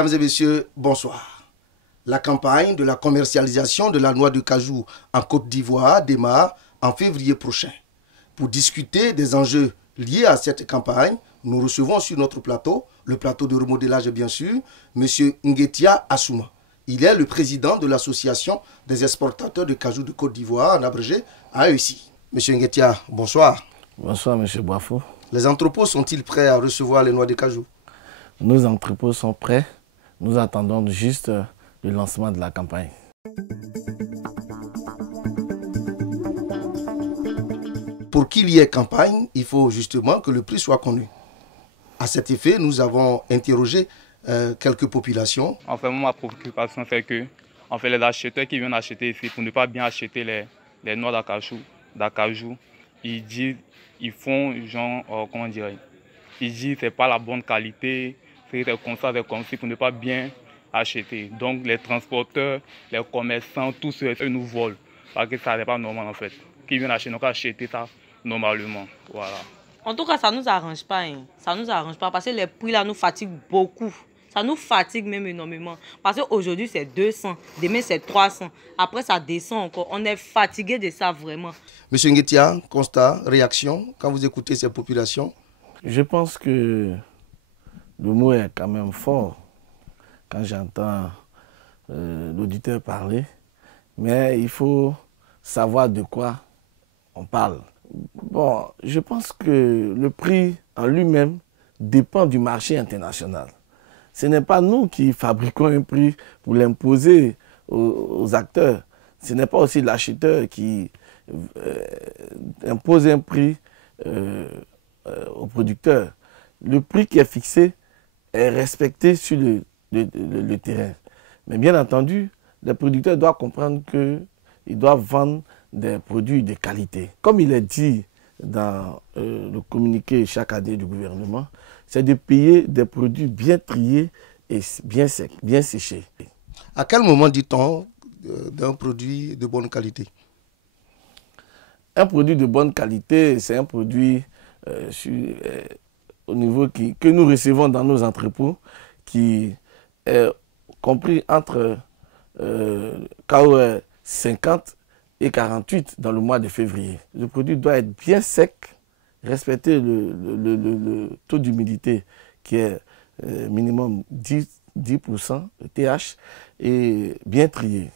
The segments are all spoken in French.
Mesdames et messieurs, bonsoir. La campagne de la commercialisation de la noix de cajou en Côte d'Ivoire démarre en février prochain. Pour discuter des enjeux liés à cette campagne, nous recevons sur notre plateau, le plateau de remodelage bien sûr, M. Nguetia Assouma. Il est le président de l'association des exportateurs de cajou de Côte d'Ivoire, en abrégé AECI. M. Nguetia, bonsoir. Bonsoir, M. Boafo. Les entrepôts sont-ils prêts à recevoir les noix de cajou? Nos entrepôts sont prêts. Nous attendons juste le lancement de la campagne. Pour qu'il y ait campagne, il faut justement que le prix soit connu. À cet effet, nous avons interrogé quelques populations. En fait, ma préoccupation, c'est que les acheteurs qui viennent acheter ici, pour ne pas bien acheter les noix d'acajou, ils font genre, comment dire, ils disent que ce n'est pas la bonne qualité, c'est comme ça, pour ne pas bien acheter. Donc les transporteurs, les commerçants, tous ceux qui nous volent, parce que ça n'est pas normal en fait. Qui viennent acheter, donc acheter ça normalement. Voilà. En tout cas, ça ne nous arrange pas. Hein. Ça ne nous arrange pas parce que les prix là nous fatiguent beaucoup. Ça nous fatigue même énormément. Parce qu'aujourd'hui, c'est 200. Demain, c'est 300. Après, ça descend encore. On est fatigué de ça vraiment. Monsieur Nguetia, constat, réaction, quand vous écoutez ces populations? Je pense que le mot est quand même fort quand j'entends l'auditeur parler. Mais il faut savoir de quoi on parle. Bon, je pense que le prix en lui-même dépend du marché international. Ce n'est pas nous qui fabriquons un prix pour l'imposer aux acteurs. Ce n'est pas aussi l'acheteur qui impose un prix aux producteurs. Le prix qui est fixé est respecté sur le terrain. Mais bien entendu, les producteurs doivent comprendre qu'ils doivent vendre des produits de qualité. Comme il est dit dans le communiqué chaque année du gouvernement, c'est de payer des produits bien triés et bien secs, bien séchés. À quel moment dit-on d'un produit de bonne qualité? Un produit de bonne qualité, c'est un produit au niveau que nous recevons dans nos entrepôts, qui est compris entre KOR 50 et 48 dans le mois de février. Le produit doit être bien sec, respecter le taux d'humidité qui est minimum 10% de TH et bien trié.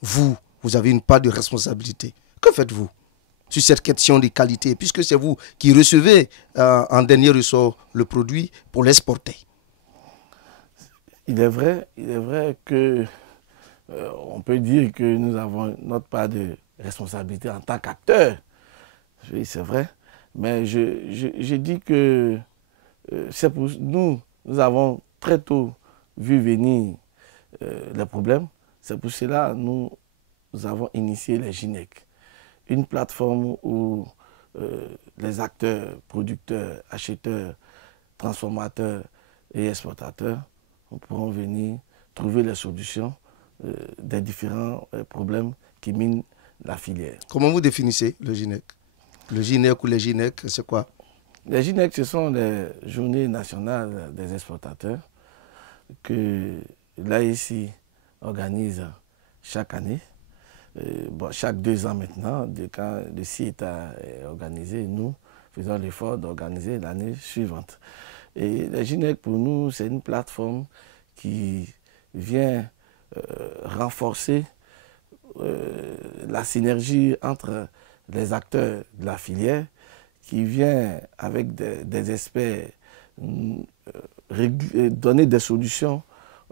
Vous avez une part de responsabilité. Que faites-vous sur cette question de qualité, puisque c'est vous qui recevez en dernier ressort le produit pour l'exporter? Il est vrai que on peut dire que nous avons notre part de responsabilité en tant qu'acteur. Oui, c'est vrai. Mais je dis que c'est pour nous avons très tôt vu venir les problèmes. C'est pour cela que nous avons initié les GINEC, une plateforme où les acteurs, producteurs, acheteurs, transformateurs et exportateurs pourront venir trouver les solutions des différents problèmes qui minent la filière. Comment vous définissez le GINEC? Le GINEC ou les GINEC, c'est quoi? Les GINEC, ce sont les journées nationales des exportateurs que l'AECI organise chaque année. Chaque 2 ans maintenant, quand le CIETA est organisé, nous faisons l'effort d'organiser l'année suivante. Et les GINEC, pour nous, c'est une plateforme qui vient renforcer la synergie entre les acteurs de la filière, qui vient avec des experts donner des solutions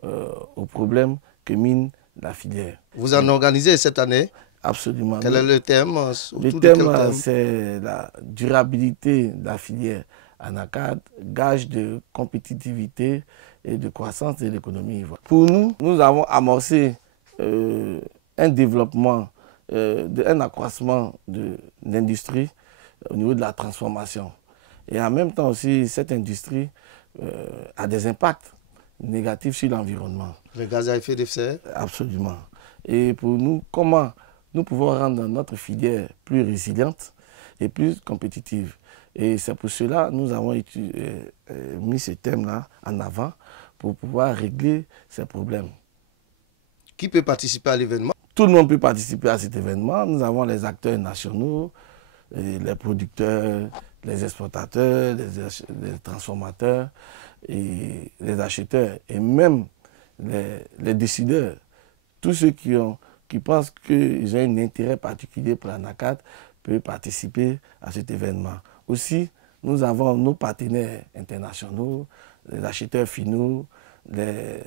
aux problèmes que mine la filière. Vous en organisez cette année? Absolument. Quel est le thème? Le thème, c'est la durabilité de la filière anacarde, gage de compétitivité et de croissance de l'économie. Pour nous, nous avons amorcé un développement, un accroissement de l'industrie au niveau de la transformation. Et en même temps aussi, cette industrie a des impacts négatifs sur l'environnement. Les gaz à effet de serre? Absolument. Et pour nous, comment nous pouvons rendre notre filière plus résiliente et plus compétitive? Et c'est pour cela que nous avons mis ce thème-là en avant pour pouvoir régler ces problèmes. Qui peut participer à l'événement? Tout le monde peut participer à cet événement. Nous avons les acteurs nationaux, les producteurs, les exportateurs, les transformateurs, et les acheteurs, et même les décideurs. Tous ceux qui pensent qu'ils ont un intérêt particulier pour l'ANACAD peuvent participer à cet événement. Aussi, nous avons nos partenaires internationaux, les acheteurs finaux, les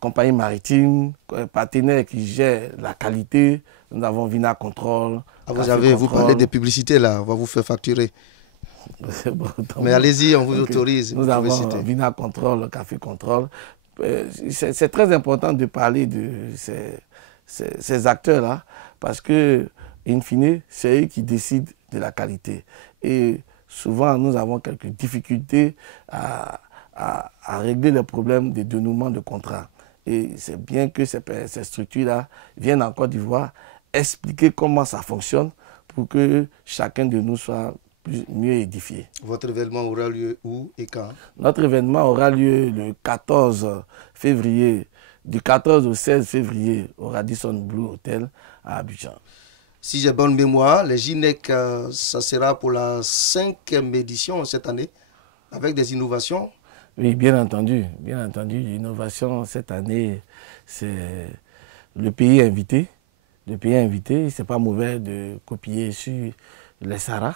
compagnies maritimes, partenaires qui gèrent la qualité. Nous avons Vina Control. Vous parlez des publicités là, on va vous faire facturer. Bon, mais allez-y, on vous autorise. Nous avons Vina Control, Café Control. C'est très important de parler de ces acteurs-là parce que, in fine, c'est eux qui décident de la qualité. Et souvent, nous avons quelques difficultés à régler les problèmes de dénouement de contrats. Et c'est bien que ces structures-là viennent en Côte d'Ivoire expliquer comment ça fonctionne pour que chacun de nous soit mieux édifié. Votre événement aura lieu où et quand? Notre événement aura lieu le 14 février, du 14 au 16 février au Radisson Blu Hotel à Abidjan. Si j'ai bonne mémoire, les GINEC, ça sera pour la 5e édition cette année, avec des innovations. Oui, bien entendu. L'innovation cette année, c'est le pays invité. Le pays invité, c'est pas mauvais de copier sur les Sahara.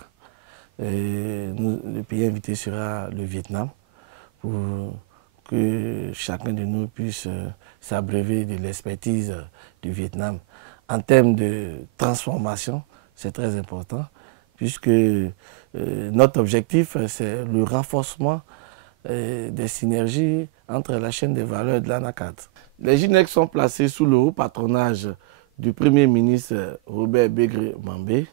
Le pays invité sera le Vietnam pour que chacun de nous puisse s'abreuver de l'expertise du Vietnam. En termes de transformation, c'est très important puisque notre objectif, c'est le renforcement des synergies entre la chaîne des valeurs de l'ANACAD. Les GINEC sont placés sous le haut patronage du Premier ministre Robert Begré-Mambé.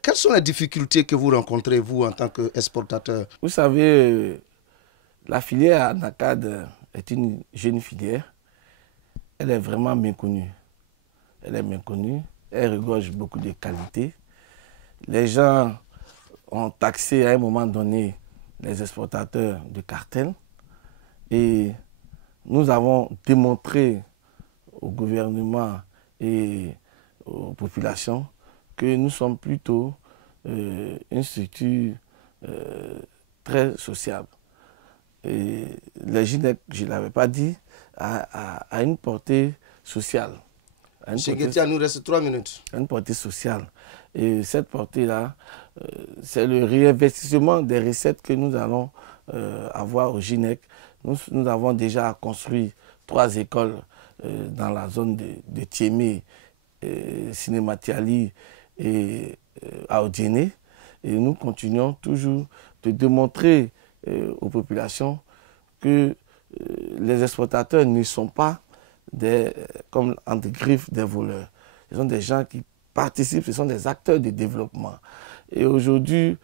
Quelles sont les difficultés que vous rencontrez, vous, en tant qu'exportateur? Vous savez, la filière ANACAD est une jeune filière. Elle est vraiment méconnue. Elle regorge beaucoup de qualités. Les gens ont taxé à un moment donné les exportateurs de cartel. Et nous avons démontré au gouvernement et aux populations que nous sommes plutôt une structure très sociable. Et les GINEC, je ne l'avais pas dit, a une portée sociale. Il nous reste 3 minutes. Une portée sociale. Et cette portée-là, c'est le réinvestissement des recettes que nous allons avoir au GINEC. Nous avons déjà construit 3 écoles dans la zone de Thiémé, Cinématiali et à Odiéné. Et nous continuons toujours de démontrer aux populations que les exportateurs ne sont pas comme entre griffes des voleurs. Ce sont des gens qui participent, ce sont des acteurs de développement. Et aujourd'hui,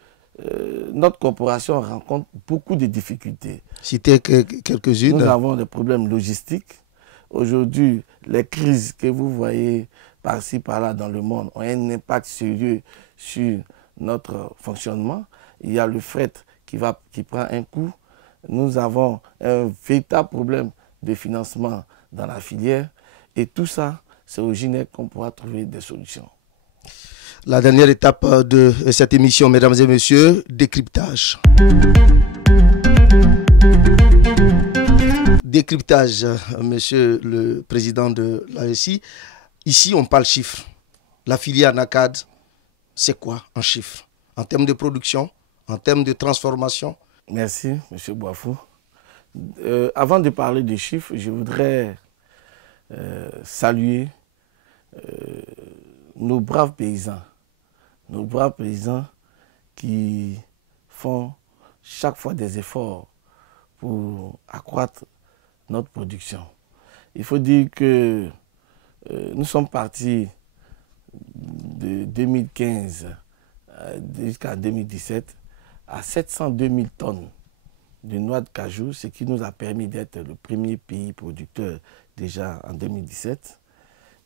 notre corporation rencontre beaucoup de difficultés. Citez quelques-unes. Nous avons des problèmes logistiques. Aujourd'hui, les crises que vous voyez par-ci, par-là dans le monde ont un impact sérieux sur notre fonctionnement. Il y a le fret qui prend un coup. Nous avons un véritable problème de financement dans la filière. Et tout ça, c'est au GINEC qu'on pourra trouver des solutions. La dernière étape de cette émission, mesdames et messieurs, décryptage. Décryptage, monsieur le président de l'AESI. Ici, on parle chiffres. La filière ANACAD, c'est quoi en chiffres? En termes de production, en termes de transformation? Merci, monsieur Boafou. Avant de parler des chiffres, je voudrais saluer nos braves paysans. Nos braves paysans qui font chaque fois des efforts pour accroître notre production. Il faut dire que nous sommes partis de 2015 jusqu'à 2017 à 702 000 tonnes de noix de cajou, ce qui nous a permis d'être le premier pays producteur déjà en 2017.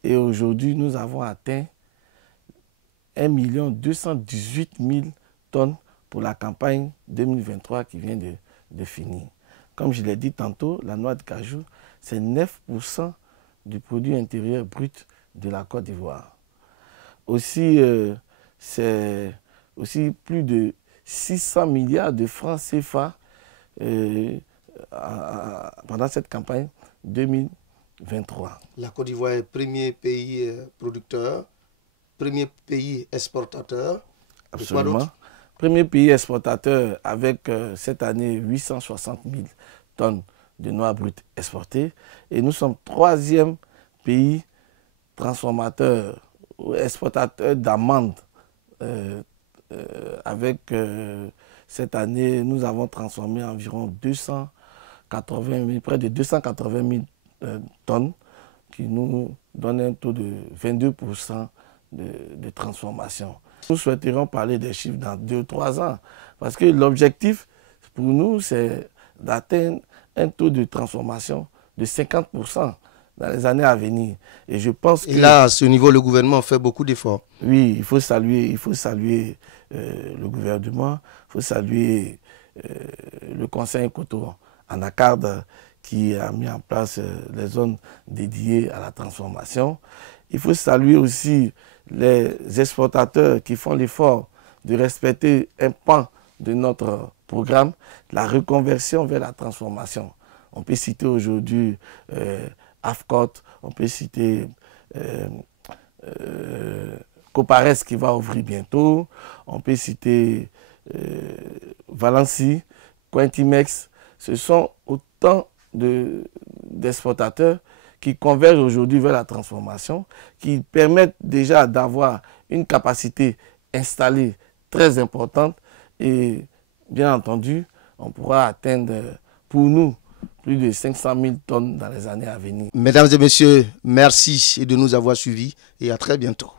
Et aujourd'hui, nous avons atteint 1 218 000 tonnes pour la campagne 2023 qui vient de finir. comme je l'ai dit tantôt, la noix de cajou, c'est 9% du produit intérieur brut de la Côte d'Ivoire. Aussi, c'est aussi plus de 600 milliards de francs CFA pendant cette campagne 2023. La Côte d'Ivoire est premier pays producteur, premier pays exportateur. Absolument. Premier pays exportateur avec cette année 860 000 tonnes de noix brutes exportées. Et nous sommes troisième pays transformateur ou exportateur d'amandes. Avec cette année, nous avons transformé environ près de 280 000 tonnes qui nous donnent un taux de 22% de transformation. Nous souhaiterions parler des chiffres dans 2 ou 3 ans parce que l'objectif pour nous, c'est d'atteindre un taux de transformation de 50% dans les années à venir. Et je pense que... Et là, à ce niveau, le gouvernement fait beaucoup d'efforts. Oui, il faut saluer le gouvernement, il faut saluer le conseil Koto Anacarde qui a mis en place les zones dédiées à la transformation. Il faut saluer aussi les exportateurs qui font l'effort de respecter un pan de notre programme, la reconversion vers la transformation. On peut citer aujourd'hui AFCOT, on peut citer Copares qui va ouvrir bientôt, on peut citer Valency, Quintimex. Ce sont autant d'exportateurs qui convergent aujourd'hui vers la transformation, qui permettent déjà d'avoir une capacité installée très importante et bien entendu, on pourra atteindre pour nous plus de 500 000 tonnes dans les années à venir. Mesdames et messieurs, merci de nous avoir suivis et à très bientôt.